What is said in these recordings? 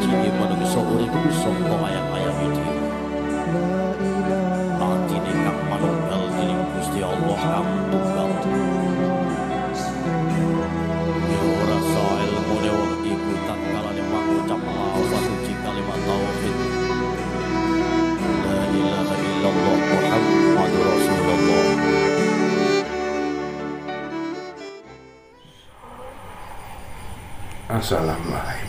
janji manungsa urip saka ayat-ayat iki. Atine kang manunggal dening Gusti Allah kang tunggal. Ya ora sae ilmune wong iku tatkalane mangucap lafaz suci kalimat tauhid. La ilaha illallah Muhammadur Rasulullah. Assalamualaikum.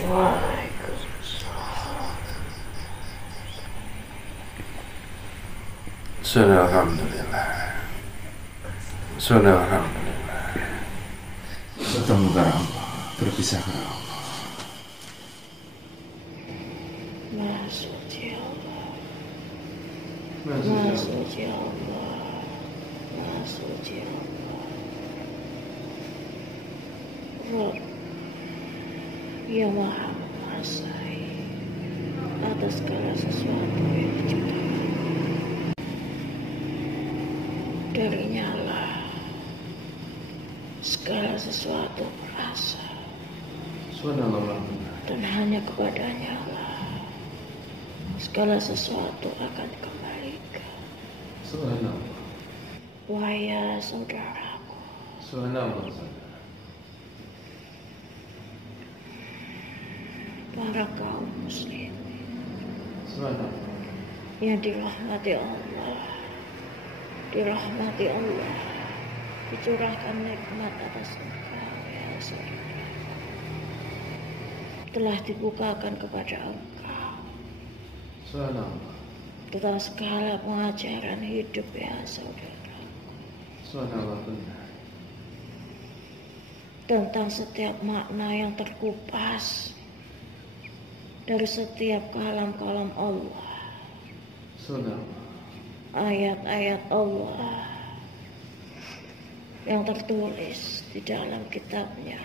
Waalaikumsalam. Alhamdulillah. Alhamdulillah. Bertemu dengan Allah, berpisah dengan Allah. Maha suci Allah. Maha suci Allah. Maha suci Allah. Rob yang maha menguasai atas segala sesuatu yang diciptakan. Darinya lah segala sesuatu berasal. Subhanallah. Dan hanya kepadanya lah segala sesuatu akan dikembalikan. Subhanallah. Wahai saudaraku, Subhanallah. para kaum muslim Subhanallah. yang dirahmati Allah, dicurahkan nikmat atas engkau ya saudara, telah dibukakan kepada engkau Subhanallah. tentang segala pengajaran hidup ya saudara, Subhanallah. tentang setiap makna yang terkupas dari setiap kalam-kalam Allah, Subhanallah. ayat-ayat Allah yang tertulis di dalam kitabnya,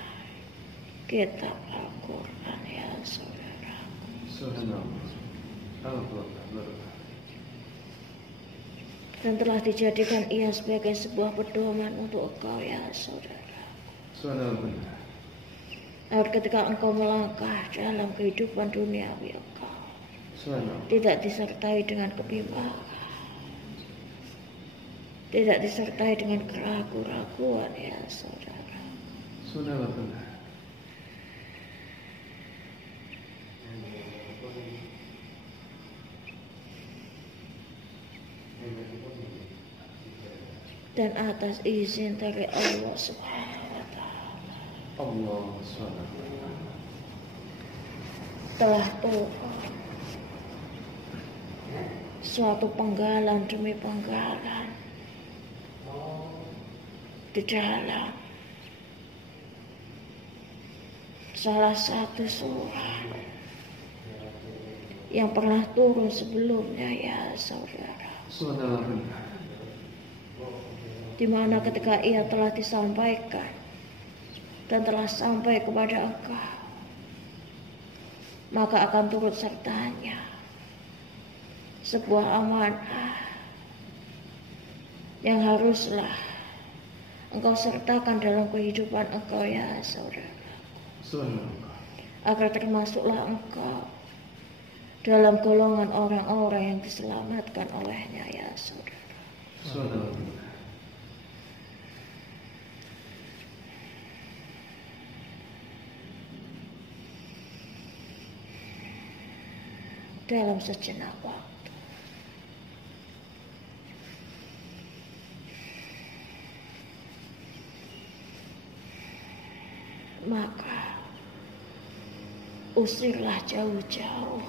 kitab Al-Quran ya saudara. Subhanallah. Alhamdulillah. Dan telah dijadikan ia sebagai sebuah pedoman untuk engkau ya saudara. Subhanallah. Agar ketika engkau melangkah dalam kehidupan duniawi engkau Subhanallah. tidak disertai dengan kebimbangan, tidak disertai dengan keraguan-raguan ya saudara. Subhanallah. Dan atas izin dari Allah Subhanahu wa Ta'ala Allah Subhanahu telah turun suatu penggalan demi penggalan di dalam salah satu surah yang pernah turun sebelumnya ya saudara, Subhanallah. di mana ketika ia telah disampaikan dan telah sampai kepada engkau, maka akan turut sertanya sebuah amanah yang haruslah engkau sertakan dalam kehidupan engkau ya saudara, Subhanallah. agar termasuklah engkau dalam golongan orang-orang yang diselamatkan olehnya ya saudara. Subhanallah. Dalam sejenak waktu maka usirlah jauh-jauh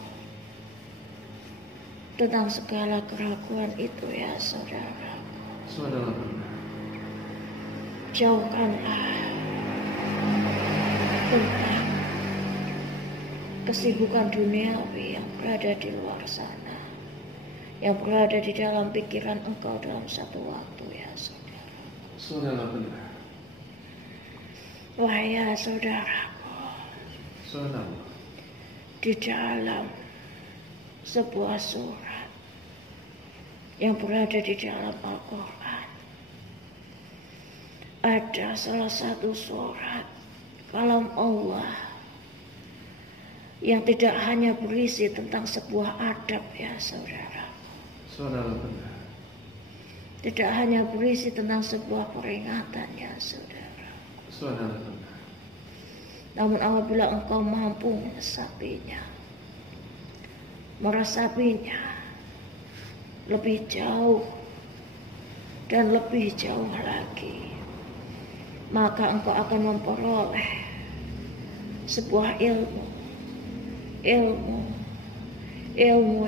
tentang segala keraguan itu ya saudara. Subhanallah. Jauhkanlah tentang kesibukan duniawi yang berada di luar sana, yang berada di dalam pikiran engkau dalam satu waktu ya saudara. Subhanallah. Wahai saudaraku, Subhanallah. di dalam sebuah surat yang berada di dalam Al-Quran ada salah satu surat kalam Allah yang tidak hanya berisi tentang sebuah adab ya saudara. Saudara benar. Tidak hanya berisi tentang sebuah peringatan ya saudara. Saudara benar. Namun apabila engkau mampu meresapinya lebih jauh dan lebih jauh lagi, maka engkau akan memperoleh sebuah ilmu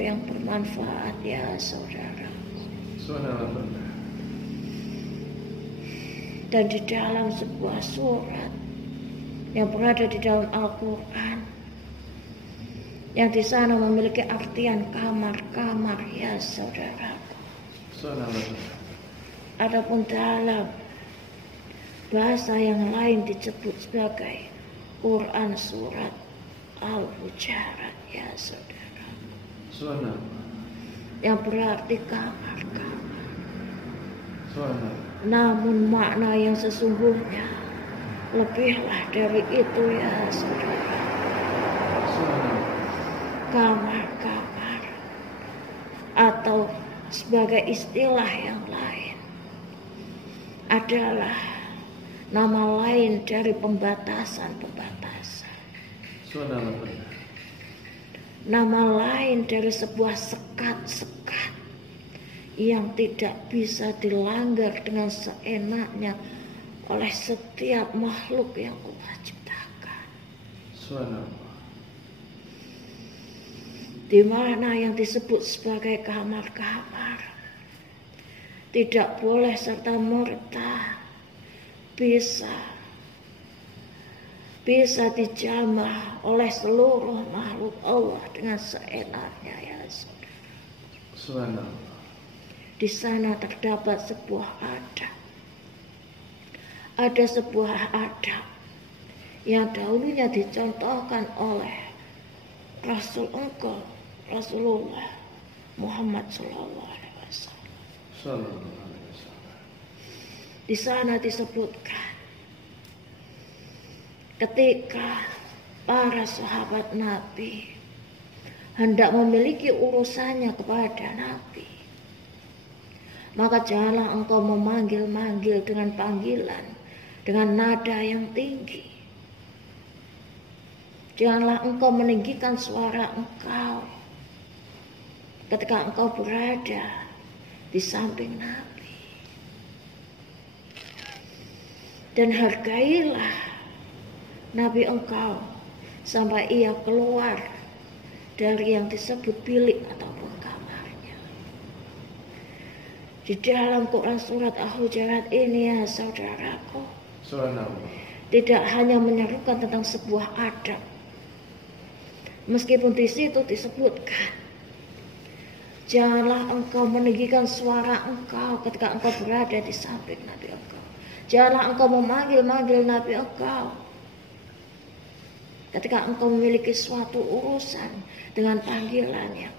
yang bermanfaat ya saudara. Saudara benar. Dan di dalam sebuah surat yang berada di dalam Al-Quran, yang di sana memiliki artian kamar-kamar ya saudaraku. Saudara benar. Adapun dalam bahasa yang lain disebut sebagai Quran surat Al-Hujurat ya saudara. Saudara. Yang berarti kamar-kamar. Saudara. Namun makna yang sesungguhnya lebihlah dari itu ya saudara. Saudara. Kamar-kamar atau sebagai istilah yang lain adalah nama lain dari pembatasan-pembatasan. Saudara benar. Nama lain dari sebuah sekat-sekat yang tidak bisa dilanggar dengan seenaknya oleh setiap makhluk yang Allah ciptakan. Saudara. Di mana yang disebut sebagai kamar-kamar tidak boleh serta merta bisa dijamah oleh seluruh makhluk Allah dengan seenaknya ya saudara. Saudara. Di sana terdapat sebuah adab. Ada sebuah adab yang dahulunya dicontohkan oleh Rasulullah Muhammad SAW. Di sana disebutkan ketika para sahabat Nabi hendak memiliki urusannya kepada Nabi, maka janganlah engkau memanggil-manggil dengan panggilan dengan nada yang tinggi. Janganlah engkau meninggikan suara engkau ketika engkau berada di samping Nabi. Dan hargailah Nabi engkau sampai ia keluar dari yang disebut bilik ataupun kamarnya. Di dalam Quran surat Al-Hujurat ini ya saudaraku, tidak hanya menyerukan tentang sebuah adab. Meskipun di situ disebutkan, janganlah engkau meninggikan suara engkau ketika engkau berada di samping Nabi engkau. Janganlah engkau memanggil-manggil Nabi engkau ketika engkau memiliki suatu urusan dengan panggilannya.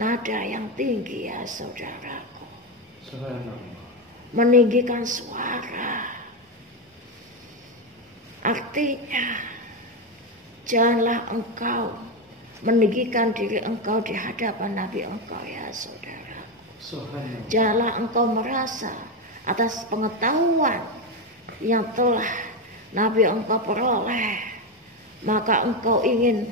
Nada yang tinggi ya saudaraku. Meninggikan suara. Artinya, janganlah engkau meninggikan diri engkau di hadapan Nabi engkau ya saudara. Janganlah engkau merasa atas pengetahuan yang telah Nabi engkau peroleh, maka engkau ingin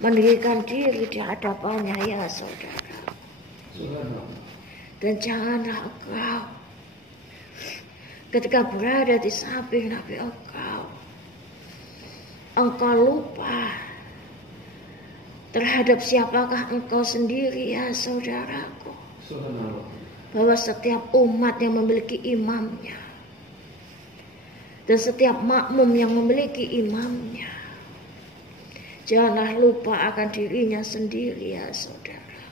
meninggikan diri di hadapannya ya saudara. Dan janganlah engkau ketika berada di samping Nabi engkau lupa terhadap siapakah engkau sendiri ya saudaraku. Bahwa setiap umat yang memiliki imamnya dan setiap makmum yang memiliki imamnya, janganlah lupa akan dirinya sendiri ya saudara.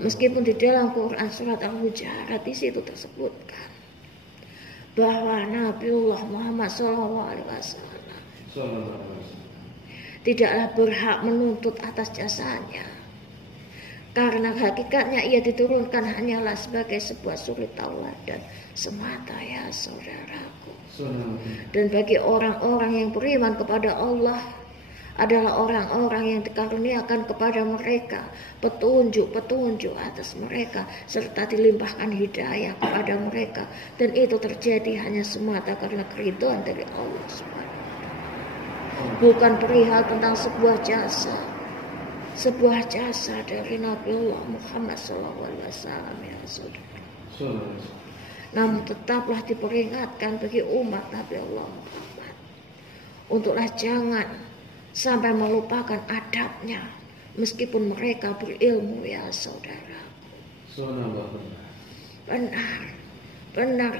Meskipun di dalam Quran surat Al-Hujurat di situ tersebutkan bahwa Nabiullah Muhammad SAW tidaklah berhak menuntut atas jasanya, karena hakikatnya ia diturunkan hanyalah sebagai sebuah suri tauladan semata ya saudaraku. Dan bagi orang-orang yang beriman kepada Allah, adalah orang-orang yang dikaruniakan kepada mereka petunjuk atas mereka serta dilimpahkan hidayah kepada mereka, dan itu terjadi hanya semata karena keridhaan dari Allah Subhanahu wa taala. Bukan perihal tentang sebuah jasa dari Nabiullah Muhammad SAW ya saudara. Namun tetaplah diperingatkan bagi umat Nabiullah Muhammad untuklah jangan sampai melupakan adabnya meskipun mereka berilmu ya saudara. Benar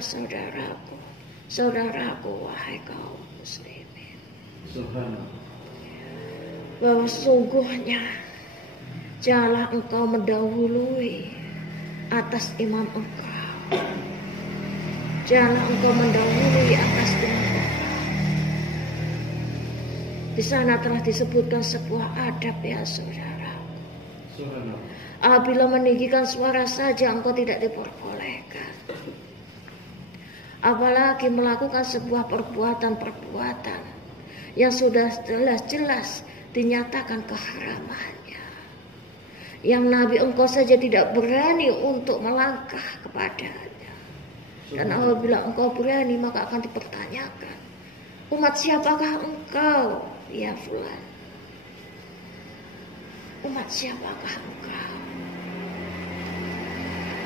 saudaraku wahai kaum muslimin, bahwa sungguhnya janganlah engkau mendahului atas imam engkau. Janganlah engkau mendahului atas imam engkau. Di sana telah disebutkan sebuah adab ya saudara. Apabila meninggikan suara saja engkau tidak diperbolehkan, apalagi melakukan sebuah perbuatan yang sudah jelas-jelas dinyatakan keharamannya, yang Nabi engkau saja tidak berani untuk melangkah kepadanya. Dan apabila engkau berani maka akan dipertanyakan, umat siapakah engkau? Ya fulan, umat siapakah engkau?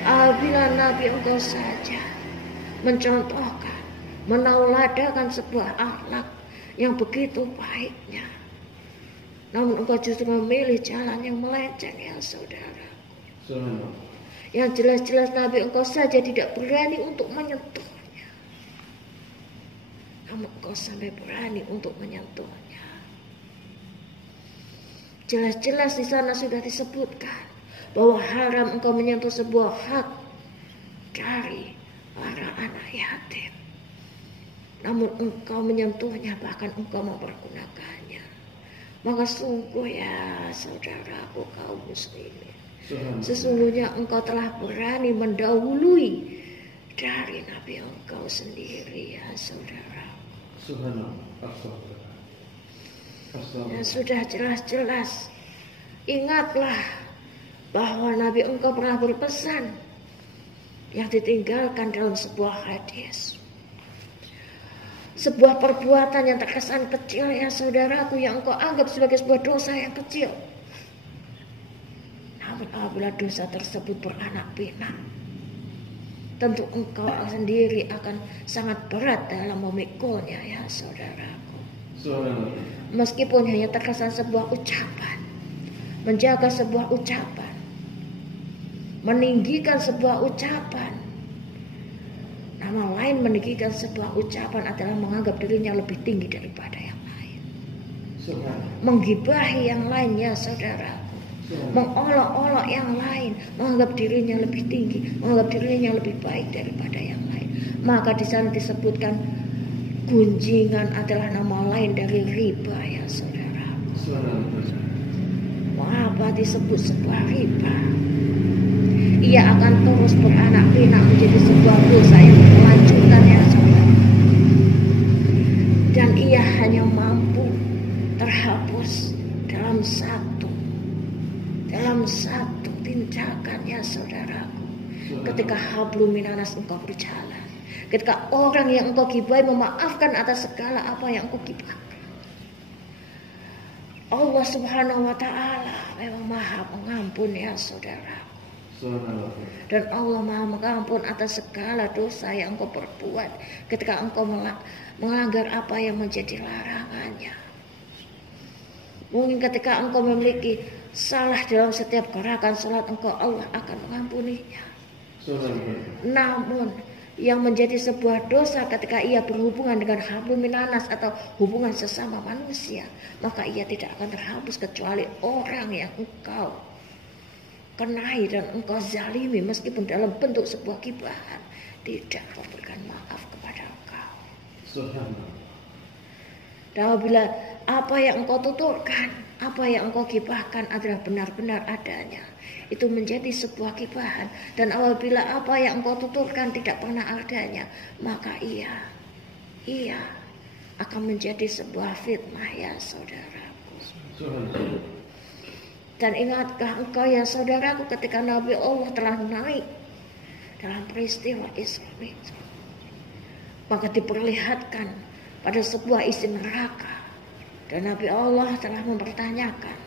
Apabila Nabi engkau saja mencontohkan, menauladakan sebuah akhlak yang begitu baiknya, namun engkau justru memilih jalan yang melenceng ya saudara. Yang jelas-jelas Nabi engkau saja tidak berani untuk menyentuhnya, namun engkau sampai berani untuk menyentuhnya. Jelas-jelas di sana sudah disebutkan bahwa haram engkau menyentuh sebuah hak dari para anak yatim, namun engkau menyentuhnya, bahkan engkau mempergunakannya. Maka sungguh ya saudaraku kaum muslimin, sesungguhnya engkau telah berani mendahului dari Nabi engkau sendiri ya saudara. Ya sudah jelas-jelas, ingatlah bahwa Nabi engkau pernah berpesan yang ditinggalkan dalam sebuah hadis, sebuah perbuatan yang terkesan kecil ya saudaraku, yang engkau anggap sebagai sebuah dosa yang kecil, namun apabila dosa tersebut beranak pinak, tentu engkau sendiri akan sangat berat dalam memikulnya ya saudaraku. Meskipun hanya terkesan sebuah ucapan, menjaga sebuah ucapan, meninggikan sebuah ucapan. Nama lain meninggikan sebuah ucapan adalah menganggap dirinya lebih tinggi daripada yang lain, menggibahi yang lainnya saudara, mengolok-olok yang lain, menganggap dirinya lebih tinggi, menganggap dirinya lebih baik daripada yang lain. Maka di sana disebutkan gunjingan adalah nama lain dari riba ya saudara. Apa disebut sebuah riba? Ia akan terus beranak pinak menjadi sebuah dosa yang berkelanjutan ya saudara. Dan ia hanya mampu terhapus dalam satu tindakan ya saudaraku. Ketika hablum minanas engkau berjalan, ketika orang yang engkau gibai memaafkan atas segala apa yang engkau gibahkan. Allah Subhanahu wa taala memang Maha Pengampun ya saudara. Dan Allah Maha Mengampun atas segala dosa yang engkau perbuat ketika engkau melanggar apa yang menjadi larangannya. Mungkin ketika engkau memiliki salah dalam setiap gerakan salat engkau, Allah akan mengampuninya. Namun yang menjadi sebuah dosa ketika ia berhubungan dengan hablum minanas atau hubungan sesama manusia, maka ia tidak akan terhapus kecuali orang yang engkau kenai dan engkau zalimi meskipun dalam bentuk sebuah gibahan tidak memberikan maaf kepada engkau. Dan apabila apa yang engkau tuturkan, apa yang engkau gibahkan adalah benar-benar adanya, itu menjadi sebuah gibahan. Dan apabila apa yang engkau tuturkan tidak pernah adanya, maka ia akan menjadi sebuah fitnah ya saudaraku. Dan ingatkah engkau ya saudaraku ketika Nabi Allah telah naik dalam peristiwa Isra Mi'raj, maka diperlihatkan pada sebuah isi neraka, dan Nabi Allah telah mempertanyakan,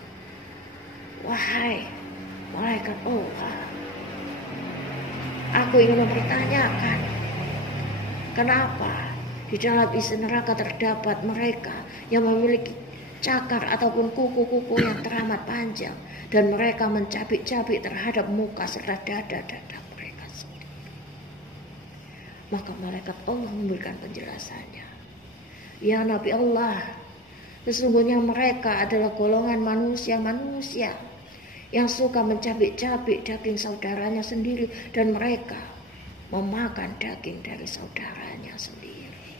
wahai malaikat Allah, aku ingin mempertanyakan, kenapa di dalam isi neraka terdapat mereka yang memiliki cakar ataupun kuku-kuku yang teramat panjang, dan mereka mencabik-cabik terhadap muka serta dada-dada mereka sendiri. Maka malaikat Allah memberikan penjelasannya, ya Nabi Allah, sesungguhnya mereka adalah golongan manusia-manusia yang suka mencabik-cabik daging saudaranya sendiri, dan mereka memakan daging dari saudaranya sendiri.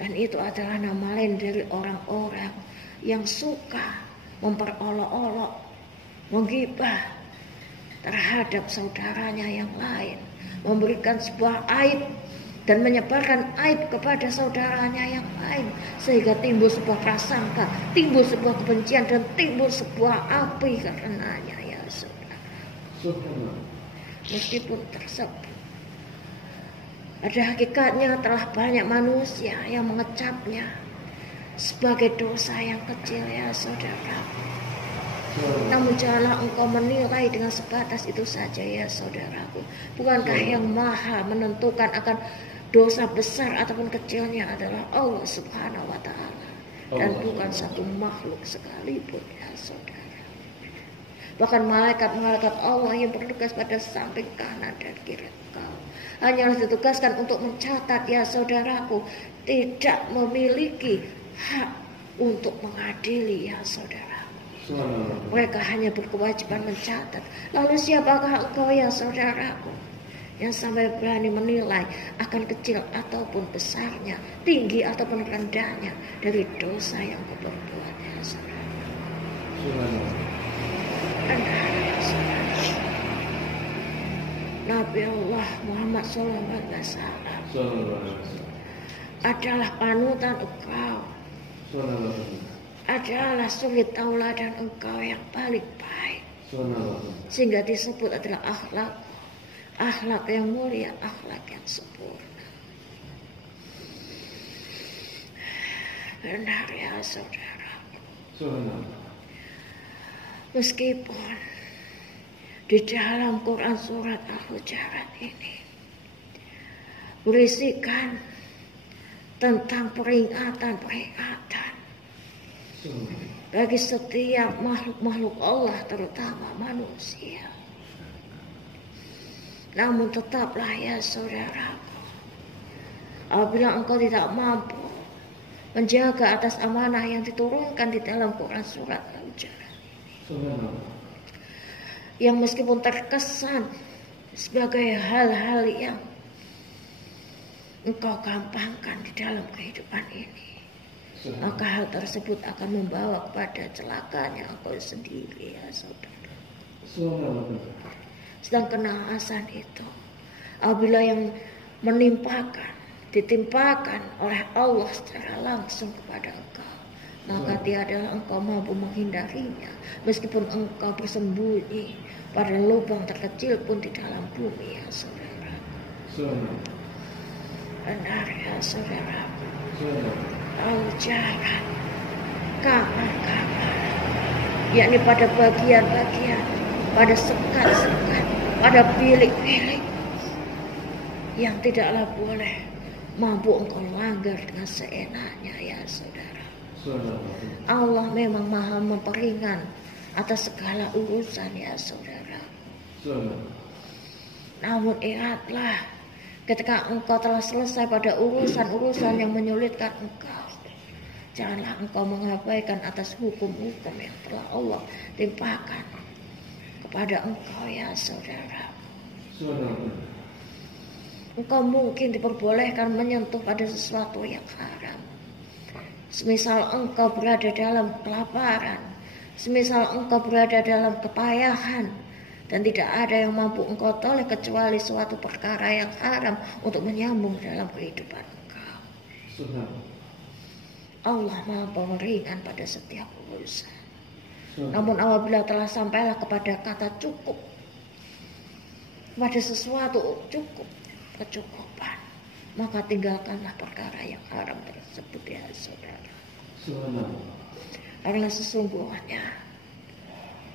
Dan itu adalah nama lain dari orang-orang yang suka memperolok-olok, menggibah terhadap saudaranya yang lain, memberikan sebuah aib dan menyebarkan aib kepada saudaranya yang lain, sehingga timbul sebuah prasangka, timbul sebuah kebencian, dan timbul sebuah api karenanya, ya saudara. Meskipun tersebut pada hakikatnya telah banyak manusia yang mengecapnya sebagai dosa yang kecil, ya saudara. Namun janganlah engkau menilai dengan sebatas itu saja, ya saudaraku. Bukankah yang maha menentukan akan dosa besar ataupun kecilnya adalah Allah Subhanahu wa ta'ala, dan bukan satu makhluk sekalipun, ya saudara. Bahkan malaikat-malaikat Allah yang bertugas pada samping kanan dan kiri engkau hanyalah ditugaskan untuk mencatat, ya saudaraku, tidak memiliki hak untuk mengadili, ya saudara. Mereka hanya berkewajiban mencatat. Lalu siapakah engkau, ya saudaraku, yang sampai berani menilai akan kecil ataupun besarnya, tinggi ataupun rendahnya dari dosa yang kau perbuat, ya saudara. Nabi Allah Muhammad SAW adalah panutan engkau, adalah suri tauladan engkau yang paling baik, sehingga disebut adalah akhlak yang mulia, akhlak yang sempurna. Benar, ya saudara. Meskipun di dalam Quran surat Al-Hujurat ini berisikan tentang peringatan-peringatan bagi setiap makhluk Allah, terutama manusia. Namun tetaplah, ya saudaraku, apabila engkau tidak mampu menjaga atas amanah yang diturunkan di dalam Quran surat Al-Hujurat, yang meskipun terkesan sebagai hal-hal yang engkau gampangkan di dalam kehidupan ini, maka hal tersebut akan membawa kepada celakanya engkau sendiri, ya saudara. Sedang kenasan itu, apabila yang ditimpakan oleh Allah secara langsung kepada engkau, maka tiadalah engkau mampu menghindarinya, meskipun engkau bersembunyi pada lubang terkecil pun di dalam bumi, ya saudara. Benar, ya saudara. Al-Jarat, kamar-kamar, yakni pada bagian-bagian, pada sekat-sekat, pada bilik-bilik yang tidaklah boleh mampu engkau langgar dengan seenaknya, ya saudara. Allah memang maha memperingan atas segala urusan, ya saudara. Namun ingatlah, ketika engkau telah selesai pada urusan-urusan yang menyulitkan engkau, janganlah engkau mengabaikan atas hukum-hukum yang telah Allah timpakan kepada engkau, ya saudara. Engkau mungkin diperbolehkan menyentuh pada sesuatu yang haram. Semisal engkau berada dalam kelaparan, semisal engkau berada dalam kepayahan, dan tidak ada yang mampu engkau toleh kecuali suatu perkara yang haram untuk menyambung dalam kehidupan engkau. Allah Maha Pemberingan pada setiap urusan. Namun apabila telah sampailah kepada kata cukup, pada sesuatu cukup, kecukupan, maka tinggalkanlah perkara yang haram tersebut ya saudara. Karena sesungguhnya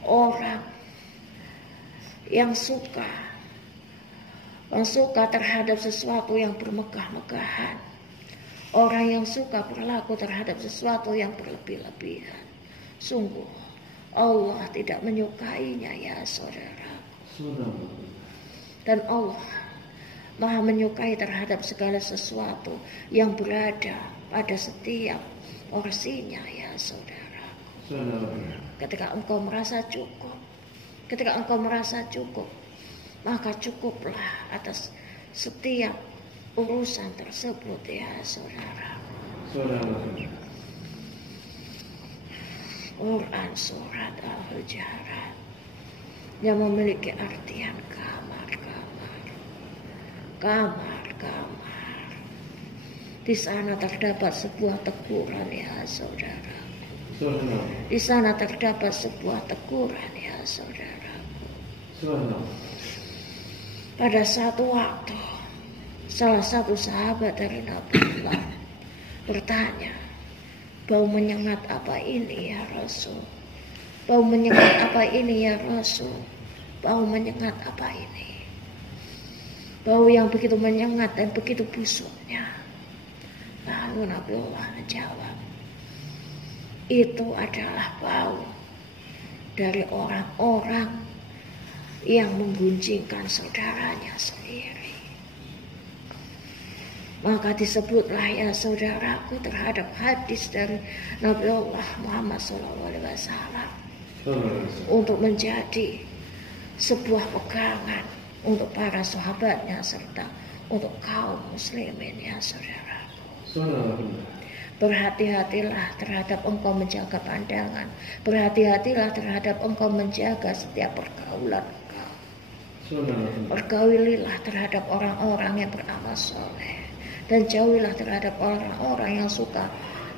orang yang suka terhadap sesuatu yang bermegah-megahan, orang yang suka berlaku terhadap sesuatu yang berlebih-lebihan, sungguh Allah tidak menyukainya ya saudara. Dan Allah Maha menyukai terhadap segala sesuatu yang berada pada setiap porsinya ya saudara. Ketika engkau merasa cukup, maka cukuplah atas setiap urusan tersebut ya saudara. Quran surat Al-Hujurat yang memiliki artian kamar. Di sana terdapat sebuah teguran ya saudara. Di sana terdapat sebuah teguran ya saudara. Pada satu waktu, salah satu sahabat dari Nabiullah bertanya, bau menyengat apa ini ya Rasul? Bau menyengat apa ini ya Rasul? Bau menyengat apa ini? Bau yang begitu menyengat dan begitu busuknya. Lalu Nabiullah menjawab, itu adalah bau dari orang-orang yang menggunjingkan saudaranya sendiri. Maka disebutlah ya saudaraku terhadap hadis dari Nabiullah Muhammad SAW untuk menjadi sebuah pegangan untuk para sahabatnya serta untuk kaum muslimin ya saudaraku. Berhati-hatilah terhadap engkau menjaga pandangan. Berhati-hatilah terhadap engkau menjaga setiap pergaulan engkau. Pergaulilah terhadap orang-orang yang beramal soleh. Dan jauhilah terhadap orang-orang yang suka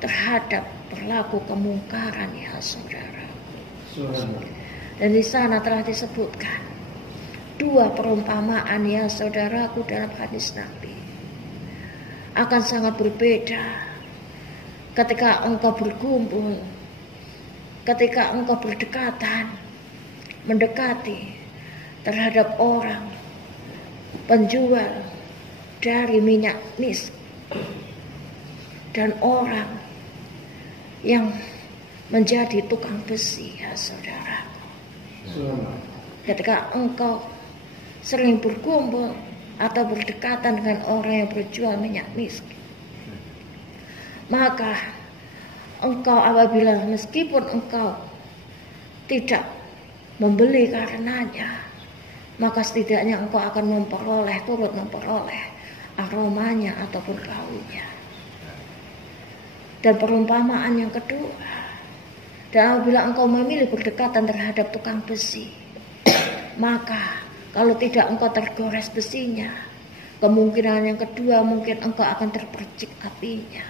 terhadap berlaku kemungkaran ya saudara. Dan di sana telah disebutkan dua perumpamaan ya saudaraku dalam hadis Nabi. Akan sangat berbeda ketika engkau berkumpul, ketika engkau mendekati terhadap orang penjual dari minyak misk dan orang yang menjadi tukang besi ya saudara. Ketika engkau sering berkumpul atau berdekatan dengan orang yang berjual minyak misk, maka engkau apabila meskipun engkau tidak membeli karenanya, maka setidaknya engkau akan turut memperoleh aromanya ataupun baunya. Dan perumpamaan yang kedua, dan apabila engkau memilih berdekatan terhadap tukang besi, maka kalau tidak engkau tergores besinya, kemungkinan yang kedua mungkin engkau akan terpercik apinya.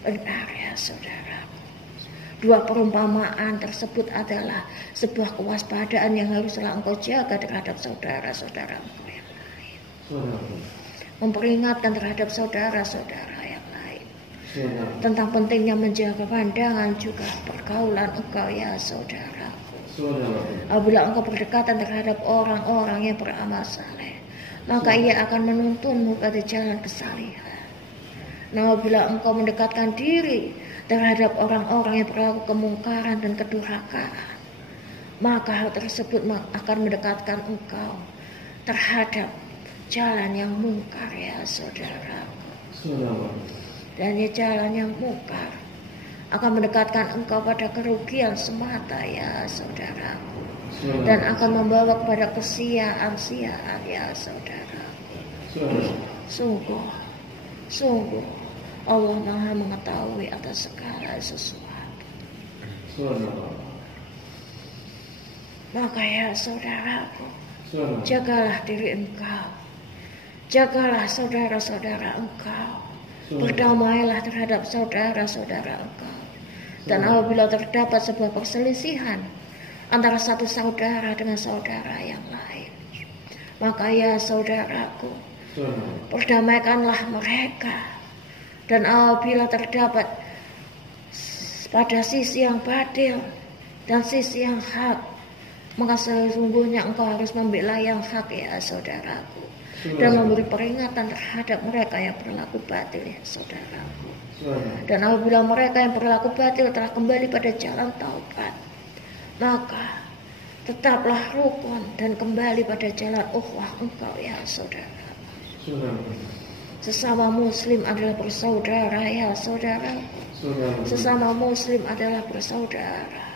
Benar ya saudara. Dua perumpamaan tersebut adalah sebuah kewaspadaan yang haruslah engkau jaga terhadap saudara-saudaramu yang lain. Memperingatkan terhadap saudara-saudara yang lain tentang pentingnya menjaga pandangan juga pergaulan engkau ya saudaraku. Apabila engkau berdekatan terhadap orang-orang yang beramal saleh, maka ia akan menuntunmu pada jalan kesalihan. Nah, apabila engkau mendekatkan diri terhadap orang-orang yang berlaku kemungkaran dan kedurhakaan, maka hal tersebut akan mendekatkan engkau terhadap jalan yang mungkar ya saudara. Dan ya jalan yang mungkar akan mendekatkan engkau pada kerugian semata ya saudara. Dan akan membawa kepada kesia-siaan ya saudara. Sungguh Allah Maha mengetahui atas segala sesuatu. Maka ya saudaraku, jagalah diri engkau Jagalah saudara-saudara engkau. Berdamailah terhadap saudara-saudara engkau. Dan apabila terdapat sebuah perselisihan antara satu saudara dengan saudara yang lain, maka ya saudaraku, perdamaikanlah mereka. Dan apabila terdapat pada sisi yang batil dan sisi yang hak, maka sesungguhnya engkau harus membela yang hak ya saudaraku, dan memberi peringatan terhadap mereka yang berlaku batil ya saudaraku. Dan apabila mereka yang berlaku batil telah kembali pada jalan taubat, maka tetaplah rukun dan kembali pada jalan ukhuwah engkau ya saudara. Sesama muslim adalah bersaudara ya saudara. Sesama muslim adalah bersaudara.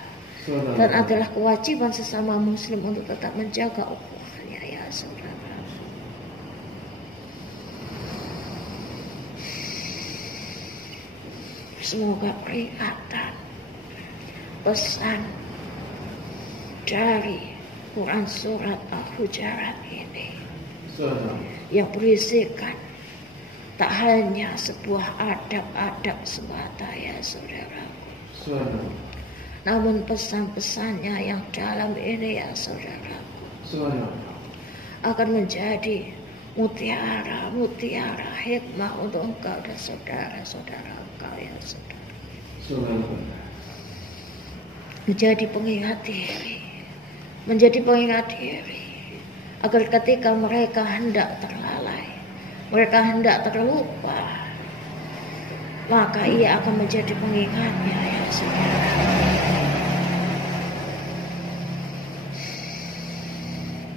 Dan adalah kewajiban sesama muslim untuk tetap menjaga ukhuwahnya ya saudara. Semoga peringatan, pesan dari Quran Surat Al-Hujurat ini yang berisikan tak hanya sebuah adab-adab semata ya saudara, namun pesan-pesannya yang dalam ini ya saudara akan menjadi mutiara hikmah untuk engkau dan saudara-saudara engkau ya saudara. Menjadi pengingat diri agar ketika mereka hendak terlalai, mereka hendak terlupa, maka ia akan menjadi pengingatnya ya saudara.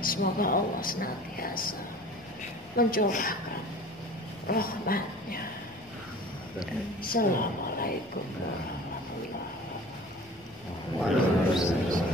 Semoga Allah senantiasa mencurahkan rahmatnya. Assalamualaikum warahmatullahi wabarakatuh.